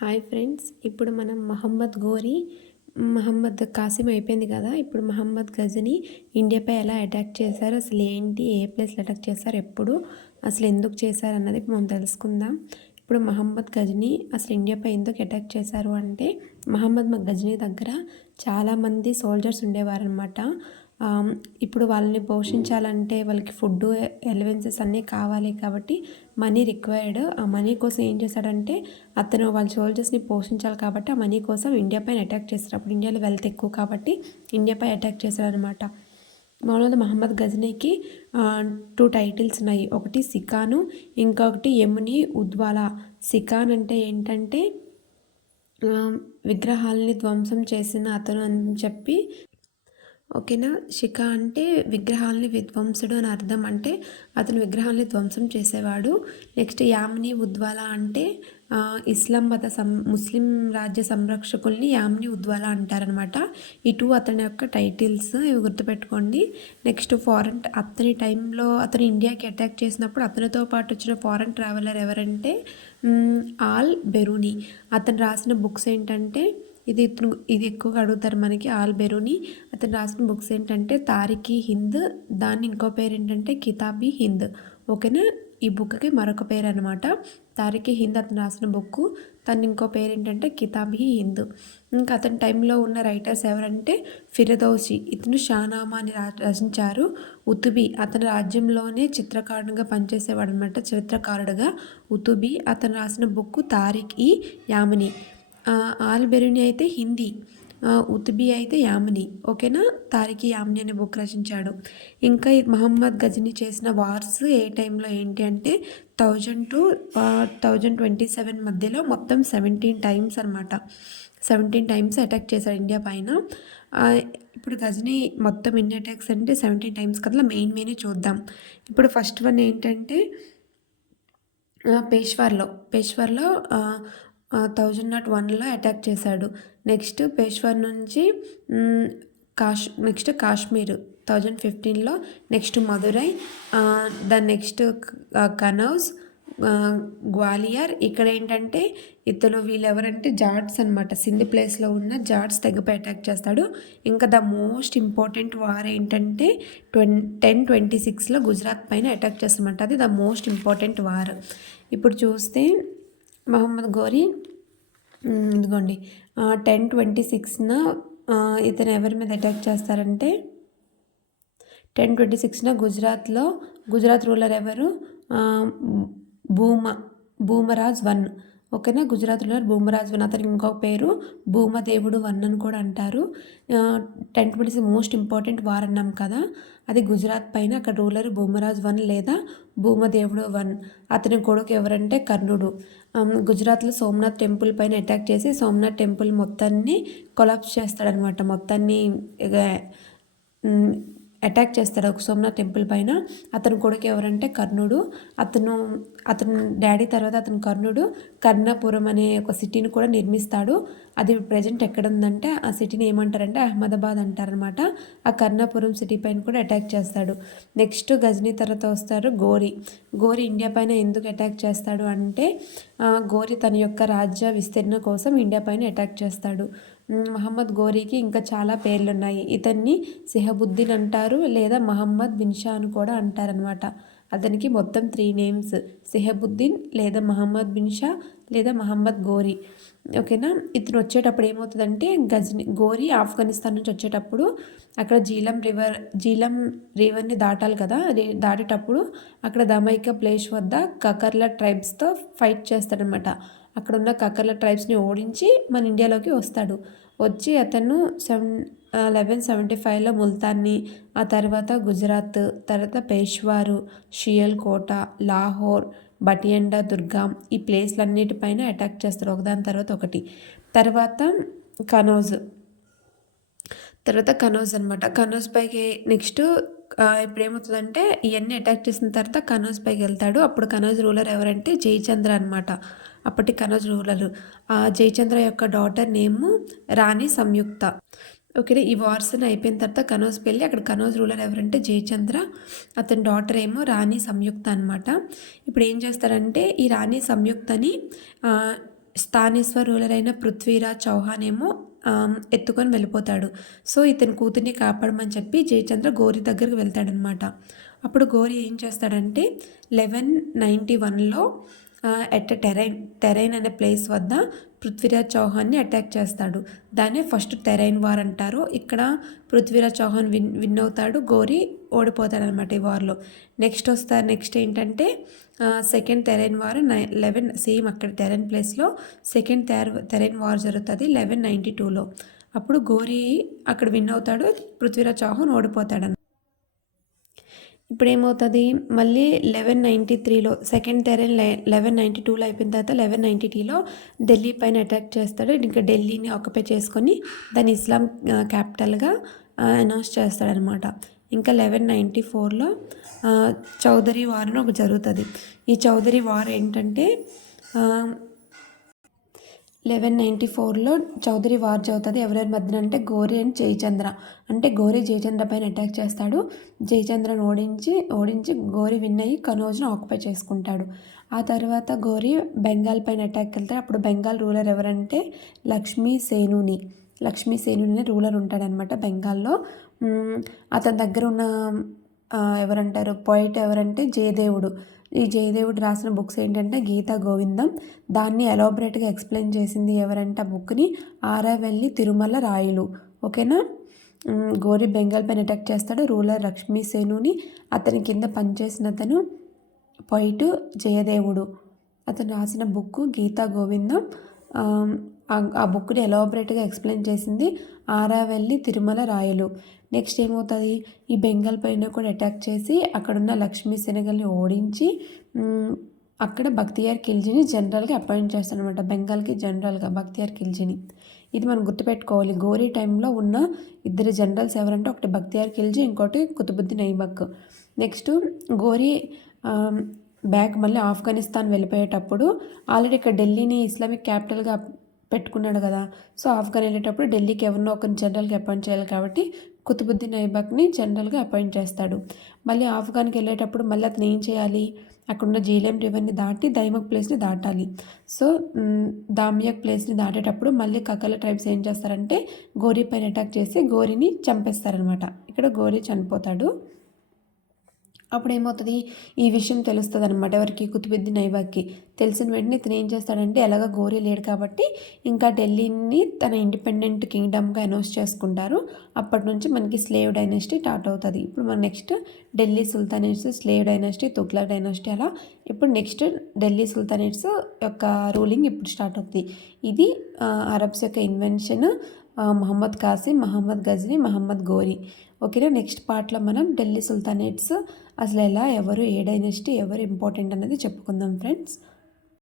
Hi friends, ఇప్పుడు మనం మహమ్మద్ కాసిం అయిపోయింది కదా. ఇప్పుడు మహమ్మద్ గజని ఇండియాపై ఎలా అటాక్ చేశారు, అసలు ఏంటి, ఏ ప్లేస్లో అటాక్ చేశారు, ఎప్పుడు, అసలు ఎందుకు చేశారు అన్నది మనం తెలుసుకుందాం. ఇప్పుడు మహమ్మద్ గజని అసలు ఇండియాపై ఎందుకు అటాక్ చేశారు అంటే, మహమ్మద్ గజని దగ్గర చాలామంది సోల్జర్స్ ఉండేవారనమాట. ఇప్పుడు వాళ్ళని పోషించాలంటే వాళ్ళకి ఫుడ్ ఎలివెన్సెస్ అన్నీ కావాలి కాబట్టి మనీ రిక్వైర్డ్. ఆ మనీ కోసం ఏం చేశాడంటే, అతను వాళ్ళ సోల్జర్స్ని పోషించాలి కాబట్టి ఆ మనీ కోసం ఇండియా పైన అటాక్ చేస్తారు. అప్పుడు ఇండియాలో వెల్త్ ఎక్కువ కాబట్టి ఇండియాపై అటాక్ చేశారనమాట. మామూలుగా మహమ్మద్ గజనీకి 2 టైటిల్స్ ఉన్నాయి. ఒకటి సికాను, ఇంకొకటి యముని ఉద్వాలా. సికాన్ అంటే ఏంటంటే విగ్రహాలని ధ్వంసం చేసిన అతను అని చెప్పి, ఓకేనా. శిఖ అంటే విగ్రహాలని విధ్వంసుడు అని అర్థం, అంటే అతను విగ్రహాలని ధ్వంసం చేసేవాడు. నెక్స్ట్ యామిని ఉద్వాలా అంటే ఇస్లాం ముస్లిం రాజ్య సంరక్షకుల్ని యామిని ఉద్వాలా అంటారనమాట. ఇటు అతని యొక్క టైటిల్స్, ఇవి గుర్తుపెట్టుకోండి. నెక్స్ట్ అతని టైంలో అతను ఇండియాకి అటాక్ చేసినప్పుడు అతనితో పాటు వచ్చిన ఫారెన్ ట్రావెలర్ ఎవరంటే ఆల్ బెరూని. అతను రాసిన బుక్స్ ఏంటంటే, ఇది ఎక్కువగా అడుగుతారు మనకి. ఆల్ బెరూని అతను రాసిన బుక్స్ ఏంటంటే తారిఖీ హింద్, దాన్ని ఇంకో పేరు ఏంటంటే కితాబీ హింద్. ఓకేనా, ఈ బుక్కి మరొక పేరు అనమాట తారిఖీ హింద్. అతను రాసిన బుక్, తను ఇంకో పేరు ఏంటంటే కితాబీ హింద్. ఇంకా అతని టైంలో ఉన్న రైటర్స్ ఎవరంటే ఫిరదౌసి, ఇతను షానామా అని రచించారు. ఉతుబి అతని రాజ్యంలోనే చిత్రకారుడిగా పనిచేసేవాడు అనమాట, చిత్రకారుడుగా. ఉతుబి అతను రాసిన బుక్ తారిఖ్-ఈ యామిని. ఆల్ బెరూని అయితే హిందీ, ఉతుబి అయితే యామిని. ఓకేనా, తారిఖీ యామిని అనే బుక్ రచించాడు. ఇంకా మహమ్మద్ గజని చేసిన వార్స్ ఏ టైంలో ఏంటి అంటే 1000 to 1027 మధ్యలో మొత్తం 17 టైమ్స్ అనమాట. 17 టైమ్స్ అటాక్ చేశాడు ఇండియా పైన. ఇప్పుడు గజని మొత్తం ఎన్ని అటాక్స్ అంటే 17 టైమ్స్ కదా. మెయిన్ చూద్దాం. ఇప్పుడు ఫస్ట్ వన్ ఏంటంటే పేష్వార్లో 1001లో అటాక్ చేశాడు. నెక్స్ట్ పేష్వార్ నుంచి నెక్స్ట్ కాశ్మీర్ 1015లో, నెక్స్ట్ మదురై, దాని నెక్స్ట్ కనౌజ్, గ్వాలియర్. ఇక్కడ ఏంటంటే వీళ్ళెవరంటే జాట్స్ అనమాట. సింధ్ ప్లేస్లో ఉన్న జాట్స్ తెగపై అటాక్ చేస్తాడు. ఇంకా ద మోస్ట్ ఇంపార్టెంట్ వార్ ఏంటంటే 1026లో గుజరాత్ పైన అటాక్ చేస్తామంట. అది ద మోస్ట్ ఇంపార్టెంట్ వార్. ఇప్పుడు చూస్తే మహమ్మద్ గోరీ ఇదిగోండి 1026న ఇతను ఎవరి మీద అటాక్ చేస్తారంటే 1026న గుజరాత్ రూలర్ ఎవరు, భూమరాజ్ 1. ఓకేనా, గుజరాత్ రూలర్ భూమరాజ్ 1. అతనికి ఇంకొక పేరు భూమదేవుడు 1 అని కూడా అంటారు. 1026 మోస్ట్ ఇంపార్టెంట్ వార్ అన్నాం కదా, అది గుజరాత్ పైన. అక్కడ రూలర్ భూమరాజ్ 1 లేదా భూమదేవుడు 1. అతని కొడుకు ఎవరంటే కర్ణుడు. గుజరాత్లో సోమనాథ్ టెంపుల్ పైన అటాక్ చేసి సోమనాథ్ టెంపుల్ మొత్తాన్ని కొలాప్స్ చేస్తాడనమాట. మొత్తాన్ని అటాక్ చేస్తాడు సోమనాథ్ టెంపుల్ పైన. అతని కొడుకు ఎవరంటే కర్ణుడు. అతను డాడీ తర్వాత అతను కర్ణుడు కర్ణపురం అనే ఒక సిటీని కూడా నిర్మిస్తాడు. అది ప్రజెంట్ ఎక్కడ ఉందంటే ఆ సిటీని ఏమంటారంటే అహ్మదాబాద్ అంటారనమాట. ఆ కర్ణపురం సిటీ పైన కూడా అటాక్ చేస్తాడు. నెక్స్ట్ గజనీ తర్వాత వస్తారు గోరీ ఇండియా పైన ఎందుకు అటాక్ చేస్తాడు అంటే, గోరీ తన యొక్క రాజ్య విస్తరణ కోసం ఇండియా పైన అటాక్ చేస్తాడు. మహమ్మద్ గోరీకి ఇంకా చాలా పేర్లు ఉన్నాయి. ఇతన్ని సిహబుద్దీన్ అంటారు, లేదా మహమ్మద్ బిన్ షా అని కూడా అంటారనమాట. అతనికి మొత్తం 3 నేమ్స్: సిహబుద్దీన్, లేదా మహమ్మద్ బిన్ షా, లేదా మహమ్మద్ గోరీ. ఓకేనా, ఇతను వచ్చేటప్పుడు ఏమవుతుందంటే గోరీ ఆఫ్ఘనిస్తాన్ నుంచి వచ్చేటప్పుడు అక్కడ జీలం రివర్ని దాటాలి కదా. దాటేటప్పుడు అక్కడ దమైకా ప్లేస్ వద్ద కకర్ల ట్రైబ్స్తో ఫైట్ చేస్తాడనమాట. అక్కడ ఉన్న కకర్ల ట్రైబ్స్ని ఓడించి మన ఇండియాలోకి వచ్చి అతను 1175లో ముల్తాన్ని, ఆ తర్వాత గుజరాత్, తర్వాత పేష్వారు, షియల్కోట, లాహోర్, బటియండా దుర్గాం, ఈ ప్లేస్లన్నిటిపైన అటాక్ చేస్తారు ఒకదాని తర్వాత ఒకటి. తర్వాత కనౌజ్ అనమాట. కనౌజ్ పైకి నెక్స్ట్ ఇప్పుడు ఏమవుతుందంటే ఇవన్నీ అటాక్ చేసిన తర్వాత కనౌజ్ పైకి వెళ్తాడు. అప్పుడు కనౌజ్ రూలర్ ఎవరంటే జయచంద్ర అనమాట. అప్పటి కనౌజ్ రూలర్. ఆ జయచంద్ర యొక్క డాటర్ నేము రాణి సంయుక్త. ఓకే, ఈ వార్స్ అయిపోయిన తర్వాత కనౌజ్కి వెళ్ళి అక్కడ కనౌజ్ రూలర్ ఎవరంటే జయచంద్ర, అతని డాటర్ ఏమో రాణి సంయుక్త అనమాట. ఇప్పుడు ఏం చేస్తారంటే ఈ రాణి సంయుక్తని స్థానేశ్వర్ రూలర్ అయిన పృథ్వీరాజ్ చౌహాన్ ఏమో ఎత్తుకొని వెళ్ళిపోతాడు. సో ఇతని కూతుర్ని కాపాడమని చెప్పి జయచంద్ర గౌరీ దగ్గరికి వెళ్తాడనమాట. అప్పుడు గౌరీ ఏం చేస్తాడంటే 1191లో ఎట్ టెరైన్ అనే ప్లేస్ వద్ద పృథ్వీరాజ్ చౌహాన్ని అటాక్ చేస్తాడు. దాన్నే ఫస్ట్ టెరైన్ వార్ అంటారు. ఇక్కడ పృథ్వీరాజ్ చౌహాన్ విన్ అవుతాడు, గౌరీ ఓడిపోతాడనమాట ఈ వార్లో. నెక్స్ట్ ఏంటంటే సెకండ్ టెరైన్ వార్ 11 సేమ్ అక్కడ టెరైన్ ప్లేస్లో సెకండ్ టెరైన్ వార్ జరుగుతుంది 1192లో. అప్పుడు గౌరీ అక్కడ విన్ అవుతాడు, పృథ్వీరాజ్ చౌహాన్ ఓడిపోతాడు. ఇప్పుడు ఏమవుతుంది, మళ్ళీ 1193లో సెకండ్ టెరైన్ 1192లో అయిపోయిన తర్వాత 1193లో ఢిల్లీ పైన అటాక్ చేస్తాడు. ఇంకా ఢిల్లీని ఆక్యుపై చేసుకొని దాన్ని ఇస్లాం క్యాపిటల్గా అనౌన్స్ చేస్తాడనమాట. ఇంకా 1194లో చౌదరి వార్ అని ఒకటి జరుగుతుంది. ఈ చౌదరి వార్ ఏంటంటే 1194లో చౌదరి వార్ చదువుతుంది. ఎవరెవరి మధ్యన అంటే గౌరీ అండ్ జయచంద్ర. అంటే గౌరీ జయచంద్ర పైన అటాక్ చేస్తాడు. జయచంద్రను ఓడించి గౌరీ విన్ అయ్యి కనౌజ్ను ఆక్యుపై చేసుకుంటాడు. ఆ తర్వాత గౌరీ బెంగాల్ పైన అటాక్ వెళ్తాడు. అప్పుడు బెంగాల్ రూలర్ ఎవరంటే లక్ష్మీ సేనుని అనే రూలర్ ఉంటాడనమాట బెంగాల్లో. అతని దగ్గర ఉన్న ఎవరంటారు పోయిట్ ఎవరంటే జయదేవుడు. ఈ జయదేవుడు రాసిన బుక్స్ ఏంటంటే గీతా గోవిందం. దాన్ని ఎలాబరేట్గా ఎక్స్ప్లెయిన్ చేసింది ఎవరంటే ఆ బుక్ని ఆరావెల్లి తిరుమల రాయలు. ఓకేనా. గౌరీ బెంగాల్ పైన అటాక్ చేస్తాడు. రూలర్ లక్ష్మీ సేనుని, అతని కింద పనిచేసిన అతను పోయిట్ జయదేవుడు. అతను రాసిన బుక్ గీతా గోవిందం. ఆ బుక్ని ఎలాబరేట్గా ఎక్స్ప్లెయిన్ చేసింది ఆరావెల్లి తిరుమల రాయలు. నెక్స్ట్ ఏమవుతుంది, ఈ బెంగాల్ పైన కూడా అటాక్ చేసి అక్కడున్న లక్ష్మీ సెనగల్ని ఓడించి అక్కడ బక్తియార్ ఖిల్జీని జనరల్గా అపాయింట్ చేస్తారనమాట. బెంగాల్కి జనరల్గా బక్తియార్ ఖిల్జీని. ఇది మనం గుర్తుపెట్టుకోవాలి. గౌరీ టైంలో ఉన్న ఇద్దరు జనరల్స్ ఎవరంటే ఒకటి బక్తియార్ ఖిల్జీ, ఇంకోటి కుతుబుద్దీన్ ఐబక్. నెక్స్ట్ గౌరీ బ్యాక్ మళ్ళీ ఆఫ్ఘనిస్తాన్ వెళ్ళిపోయేటప్పుడు ఆల్రెడీ ఇక్కడ ఢిల్లీని ఇస్లామిక్ క్యాపిటల్గా పెట్టుకున్నాడు కదా. సో ఆఫ్ఘన్ వెళ్ళేటప్పుడు ఢిల్లీకి ఎవరినో ఒకరిని జనరల్గా అపాయింట్ చేయాలి కాబట్టి కుతుబుద్దీన్ ఐబక్ని జనరల్గా అపాయింట్ చేస్తాడు. మళ్ళీ ఆఫ్ఘన్కి వెళ్ళేటప్పుడు మళ్ళీ అతను ఏం చేయాలి, అక్కడున్న జీలేం రివర్ని దాటి దైమక్ ప్లేస్ని దాటాలి. సో దామియక్ ప్లేస్ని దాటేటప్పుడు మళ్ళీ కకల ట్రైబ్స్ ఏం చేస్తారంటే గౌరీ పైన అటాక్ చేసి గౌరీని చంపేస్తారనమాట. ఇక్కడ గౌరీ చనిపోతాడు. అప్పుడు ఏమవుతుంది, ఈ విషయం తెలుస్తుంది అనమాట ఎవరికి, కుతుబుద్దీన్ ఐబక్కి. తెలిసిన వెంటనే ఇతను ఏం చేస్తాడంటే ఎలాగ గౌరీ లేడు కాబట్టి ఇంకా ఢిల్లీని తన ఇండిపెండెంట్ కింగ్డమ్గా అనౌన్స్ చేసుకుంటారు. అప్పటి నుంచి మనకి స్లేవ్ డైనాసిటీ స్టార్ట్ అవుతుంది. ఇప్పుడు మన next Delhi sultanates, slave dynasty, Tughlaq dynasty, అలా ఇప్పుడు నెక్స్ట్ ఢిల్లీ సుల్తానేట్స్ యొక్క రూలింగ్ ఇప్పుడు స్టార్ట్ అవుతుంది. ఇది అరబ్స్ యొక్క ఇన్వెన్షన్, మహమ్మద్ కాసిం, మహమ్మద్ గజ్నీ, మహమ్మద్ గౌరీ. ఓకేనా. నెక్స్ట్ పార్ట్లో మనం ఢిల్లీ సుల్తానేట్స్ అసలు ఎలా, ఎవరు, ఏ డైనాసిటీ ఎవరు ఇంపార్టెంట్ అనేది చెప్పుకుందాం ఫ్రెండ్స్.